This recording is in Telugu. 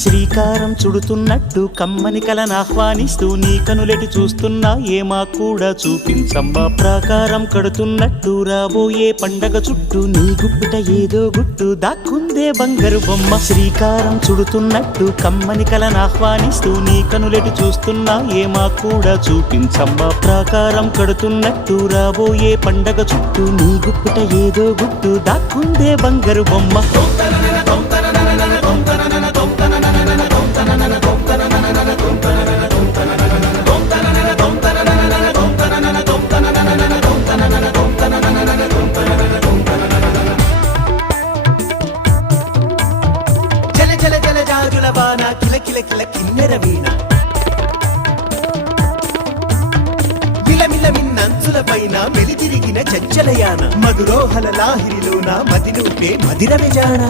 శ్రీకారం చుడుతున్నట్టు కమ్మని కలనాహ్వానిస్తూ నీ కనులెటి చూస్తున్నా ఏమా కూడా చూపించమ్మా ప్రాకారం కడుతున్నట్టు రాబోయే పండగ చుట్టూ నీ గుప్పిట ఏదో గుట్టు దాక్కుందే బంగారు బొమ్మ శ్రీకారం చుడుతున్నట్టు కమ్మని కలనాహ్వానిస్తూ నీ కనులెటి చూస్తున్నా ఏమా కూడా చూపించమ్మా ప్రాకారం కడుతున్నట్టు రాబోయే పండగ చుట్టూ నీ గుప్పిట ఏదో గుట్టు దాక్కుందే బంగారు బొమ్మ కిల కిల కిల కిన్నెర వీణ మిలమిల మిన్నంచుల పైన మెలితిరిగిన చంచలయాన మధురోహల లాహిరిలోన మదినూపే మదిర విజాణ